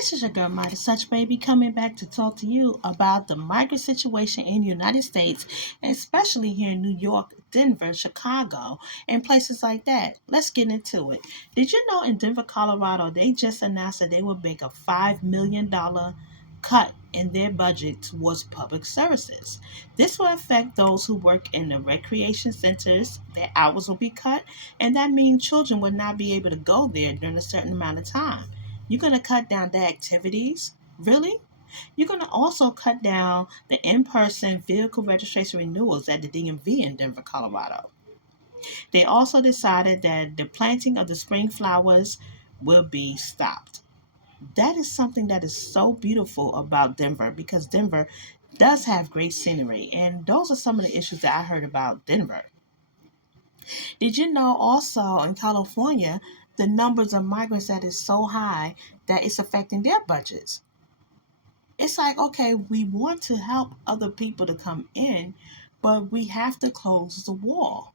This is your girl, Mighty Such Baby, coming back to talk to you about the migrant situation in the United States, especially here in New York, Denver, Chicago, and places like that. Let's get into it. Did you know in Denver, Colorado, they just announced that they will make a $5 million cut in their budget towards public services? This will affect those who work in the recreation centers. Their hours will be cut, and that means children will not be able to go there during a certain amount of time. You're going to cut down the activities? Really? You're going to also cut down the in person vehicle registration renewals at the DMV in Denver, Colorado. They also decided that the planting of the spring flowers will be stopped. That is something that is so beautiful about Denver because Denver does have great scenery, and those are some of the issues that I heard about Denver. Did you know also in California, the numbers of migrants that is so high that it's affecting their budgets? It's like, okay, we want to help other people to come in, but we have to close the wall.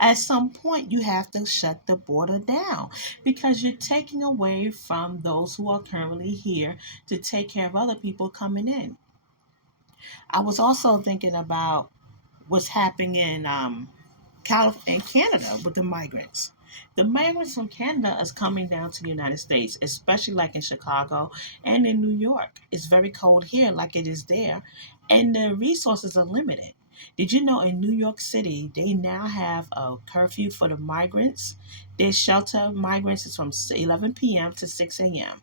At some point, you have to shut the border down because you're taking away from those who are currently here to take care of other people coming in. I was also thinking about what's happening in Canada with the migrants. The migrants from Canada is coming down to the United States, especially like in Chicago and in New York. It's very cold here, like it is there, and the resources are limited. Did you know in New York City they now have a curfew for the migrants? Their shelter of migrants is from 11 p.m. to 6 a.m.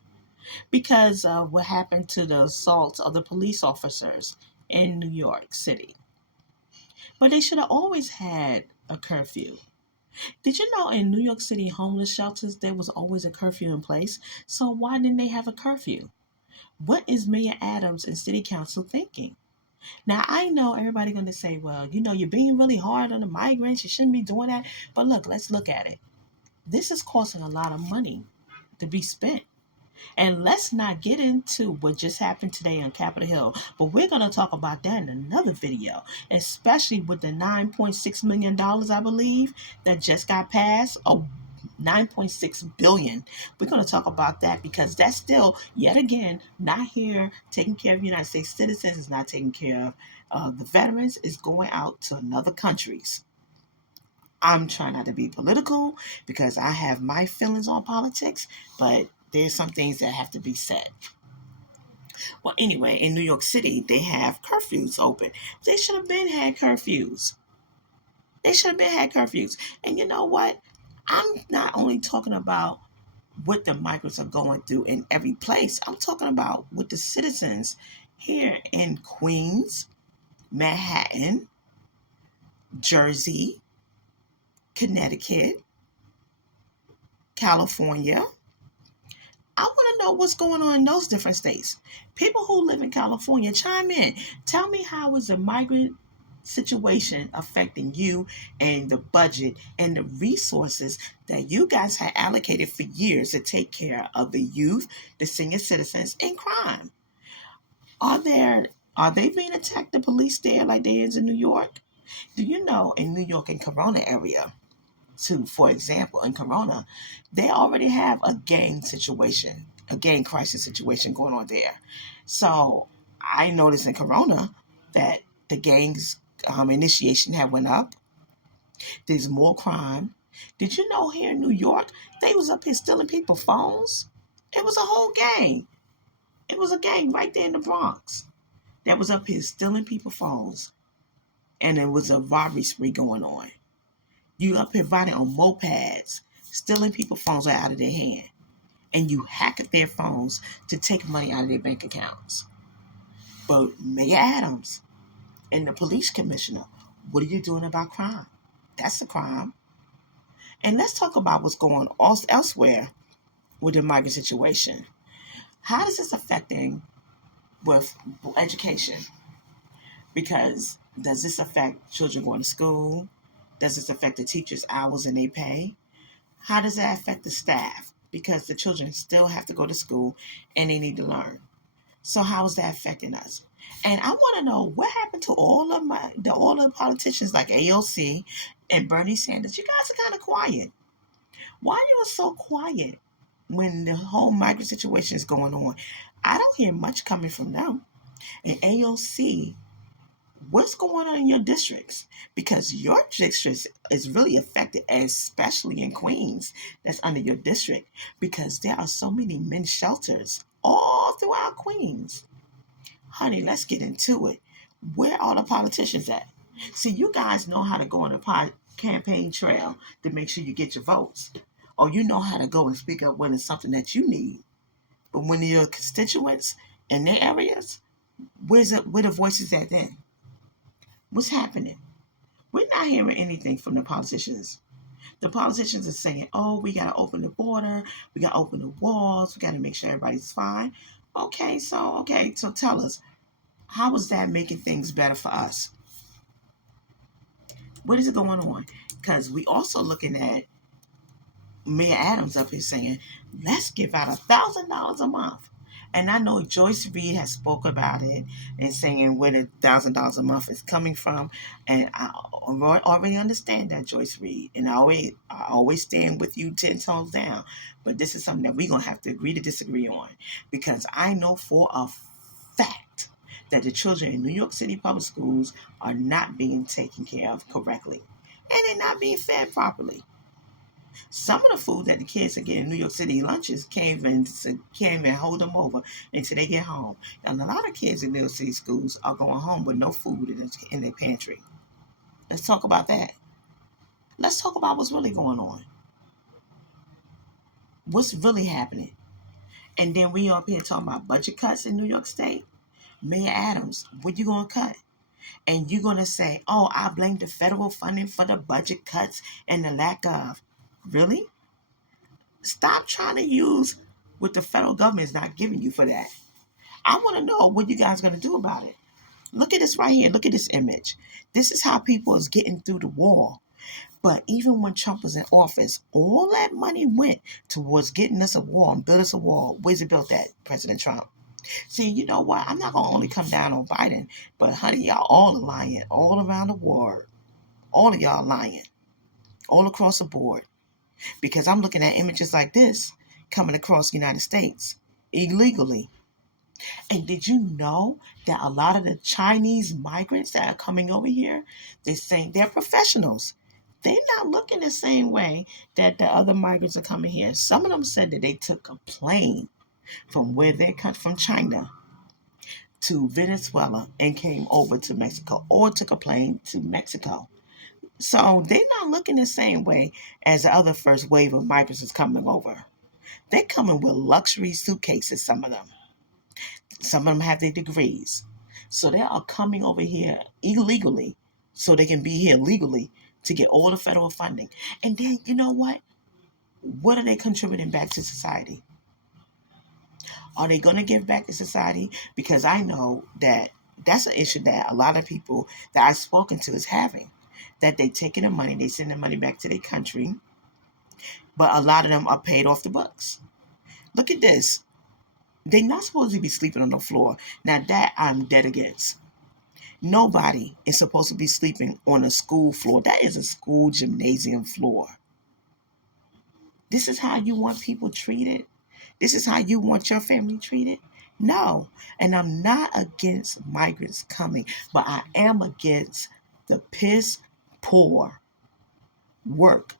because of what happened to the assault of the police officers in New York City. But they should have always had a curfew. Did you know in New York City homeless shelters there was always a curfew in place? So why didn't they have a curfew? What is Mayor Adams and City Council thinking? Now I know everybody going to say, well, you're being really hard on the migrants. You shouldn't be doing that. But look, let's look at it. This is costing a lot of money to be spent. And let's not get into what just happened today on Capitol Hill, but we're going to talk about that in another video, especially with the $9.6 million, I believe, that just got passed. Oh, 9.6 billion. We're going to talk about that because that's still, yet again, not here taking care of United States citizens, is not taking care of the veterans, is going out to another countries. I'm trying not to be political because I have my feelings on politics, but there's some things that have to be said. Well, anyway, in New York City, they have curfews open. They should have been had curfews. They should have been had curfews. And you know what? I'm not only talking about what the migrants are going through in every place. I'm talking about what the citizens here in Queens, Manhattan, Jersey, Connecticut, California. I want to know what's going on in those different states. People who live in California, chime in. Tell me how is the migrant situation affecting you and the budget and the resources that you guys had allocated for years to take care of the youth, the senior citizens, and crime. Are there are they being attacked, the police there like they is in New York? Do you know in New York and Corona area? To, for example, in Corona, they already have a gang situation, a gang crisis situation going on there. So I noticed in Corona that the gangs initiation had went up. There's more crime. Did you know here in New York they was up here stealing people's phones? It was a whole gang. It was a gang right there in the Bronx that was up here stealing people's phones, and there was a robbery spree going on. You up here riding on mopeds, stealing people's phones out of their hand, and you hack at their phones to take money out of their bank accounts. But Mayor Adams and the police commissioner, what are you doing about crime? That's a crime. And let's talk about what's going on elsewhere with the migrant situation. How is this affecting with education? Because does this affect children going to school? Does this affect the teachers' hours and their pay? How does that affect the staff? Because the children still have to go to school and they need to learn. So how is that affecting us? And I want to know what happened to all the politicians like AOC and Bernie Sanders. You guys are kind of quiet. Why are you so quiet? when the whole migrant situation is going on, I don't hear much coming from them. And AOC, what's going on in your districts? Because your district is really affected, especially in Queens, that's under your district, because there are so many men's shelters all throughout Queens. Honey, let's get into it. Where are the politicians at? See, you guys know how to go on a campaign trail to make sure you get your votes. Or you know how to go and speak up when it's something that you need. But when your constituents in their areas, where the voices at then? What's happening? We're not hearing anything from the politicians. The politicians are saying, oh, we got to open the border, we got to open the walls, we got to make sure everybody's fine. Okay, so tell us, how is that making things better for us? What is it going on? Because we also looking at Mayor Adams up here saying, let's give out $1,000 a month. And I know Joyce Reed has spoke about it and saying where the $1,000 a month is coming from. And I already understand that, Joyce Reed. And I always stand with you 10 toes down. But this is something that we're going to have to agree to disagree on. Because I know for a fact that the children in New York City public schools are not being taken care of correctly. And they're not being fed properly. Some of the food that the kids are getting in New York City lunches can't even hold them over until they get home. And a lot of kids in New York City schools are going home with no food in their pantry. Let's talk about that. Let's talk about what's really going on. What's really happening? And then we up here talking about budget cuts in New York State. Mayor Adams, what you gonna cut? And you're gonna say, "Oh, I blame the federal funding for the budget cuts and the lack of." Really? Stop trying to use what the federal government is not giving you for that. I want to know what you guys are going to do about it. Look at this right here. Look at this image. This is how people is getting through the wall. But even when Trump was in office, all that money went towards getting us a wall and build us a wall. Where's it built at, President Trump? See, you know what? I'm not going to only come down on Biden, but honey, y'all all are lying all around the world. All of y'all lying all across the board. Because I'm looking at images like this coming across the United States illegally. And did you know that a lot of the Chinese migrants that are coming over here, they're saying they're professionals. They're not looking the same way that the other migrants are coming here. Some of them said that they took a plane from where they come from, China to Venezuela, and came over to Mexico, or took a plane to Mexico. So they're not looking the same way as the other first wave of migrants is coming over. They're coming with luxury suitcases, some of them. Some of them have their degrees. So they are coming over here illegally so they can be here legally to get all the federal funding. And then, you know what? What are they contributing back to society? Are they going to give back to society? Because I know that that's an issue that a lot of people that I've spoken to is having. That they taking the money, they send the money back to their country, but a lot of them are paid off the books. Look at this. They're not supposed to be sleeping on the floor. Now that I'm dead against. Nobody is supposed to be sleeping on a school floor. That is a school gymnasium floor. This is how you want people treated? This is how you want your family treated? No. And I'm not against migrants coming, but I am against the piss poor work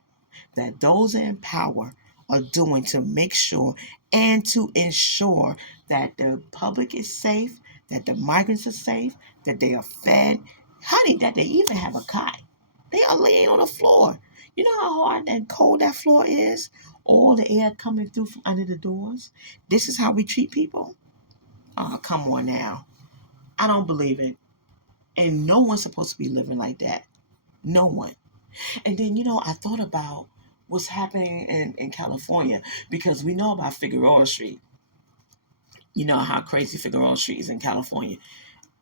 that those in power are doing to make sure and to ensure that the public is safe, that the migrants are safe, that they are fed, honey, that they even have a cot. They are laying on the floor. You know how hard and cold that floor is? All the air coming through from under the doors. This is how we treat people? Oh, come on now. I don't believe it. And no one's supposed to be living like that. No one. And then, I thought about what's happening in California because we know about Figueroa Street. You know how crazy Figueroa Street is in California.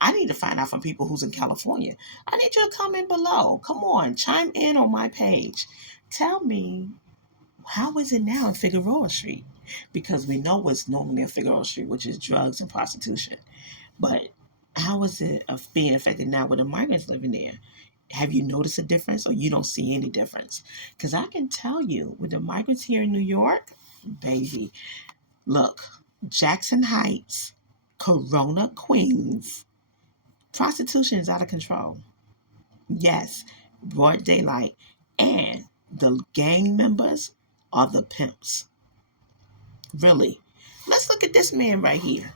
I need to find out from people who's in California. I need you to comment below. Come on, chime in on my page. Tell me, how is it now in Figueroa Street? Because we know what's normally in Figueroa Street, which is drugs and prostitution. But how is it being affected now with the migrants living there? Have you noticed a difference or you don't see any difference? Because I can tell you with the migrants here in New York, baby. Look, Jackson Heights, Corona, Queens. Prostitution is out of control. Yes, broad daylight. And the gang members are the pimps. Really. Let's look at this man right here.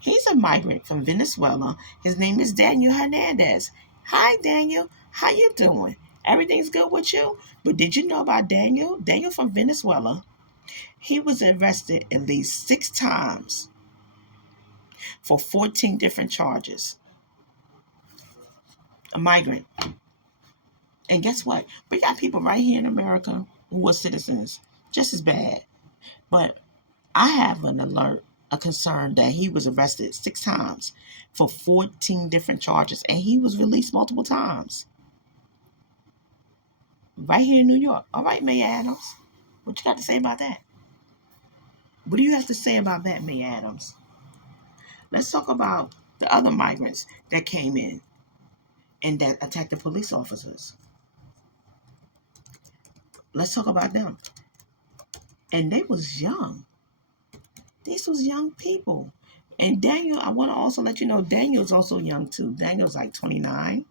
He's a migrant from Venezuela. His name is Daniel Hernandez. Hi, Daniel. How you doing? Everything's good with you? But did you know about Daniel? Daniel from Venezuela. He was arrested at least 6 times for 14 different charges. A migrant. And guess what? We got people right here in America who are citizens, just as bad. But I have an alert, a concern that he was arrested 6 times for 14 different charges, and he was released multiple times. Right here in New York. All right, Mayor Adams. What you got to say about that? What do you have to say about that, Mayor Adams? Let's talk about the other migrants that came in and that attacked the police officers. Let's talk about them. And they was young. These was young people. And Daniel, I want to also let you know, Daniel's also young too. Daniel's like 29,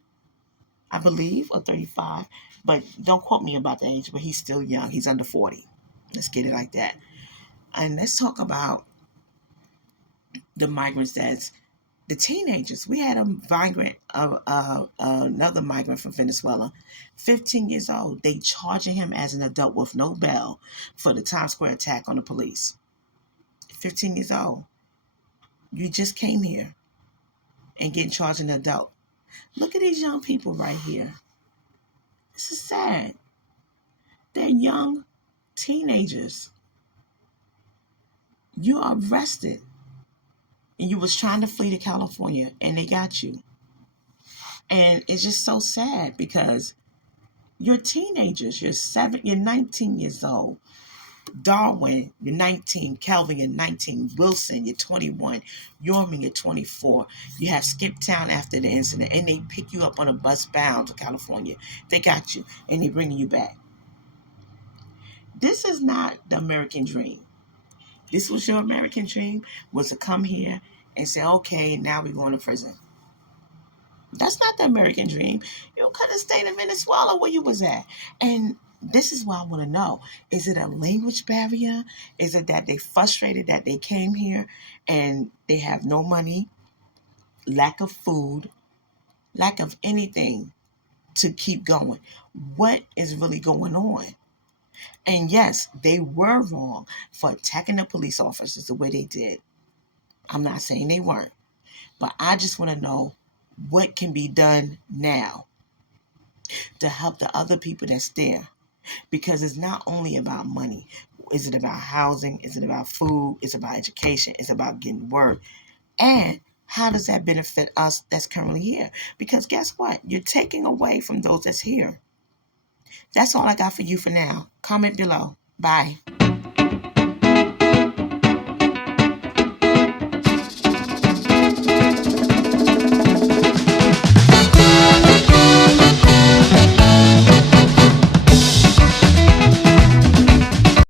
I believe, or 35. But don't quote me about the age, but he's still young. He's under 40. Let's get it like that. And let's talk about the migrants that's the teenagers. We had a migrant, another migrant from Venezuela, 15 years old. They charging him as an adult with no bail for the Times Square attack on the police. 15 years old. You just came here and getting charged an adult. Look at these young people right here. This is sad. They're young teenagers. You are arrested and you was trying to flee to California and they got you. And it's just so sad because you're teenagers. You're 19 years old. Darwin, you're 19. Kelvin, you're 19. Wilson, you're 21. Yorman, you're 24. You have skipped town after the incident, and they pick you up on a bus bound to California. They got you, and they bringing you back. This is not the American dream. This was your American dream, was to come here and say, okay, now we're going to prison. That's not the American dream. You could have stayed in Venezuela where you was at. And this is what I want to know. Is it a language barrier? Is it that they frustrated that they came here and they have no money, lack of food, lack of anything to keep going? What is really going on? And yes, they were wrong for attacking the police officers the way they did. I'm not saying they weren't. But I just want to know what can be done now to help the other people that's there. Because it's not only about money. Is it about housing? Is it about food? Is it about education? Is it about getting work? And how does that benefit us that's currently here? Because guess what? You're taking away from those that's here. That's all I got for you for now. Comment below. Bye.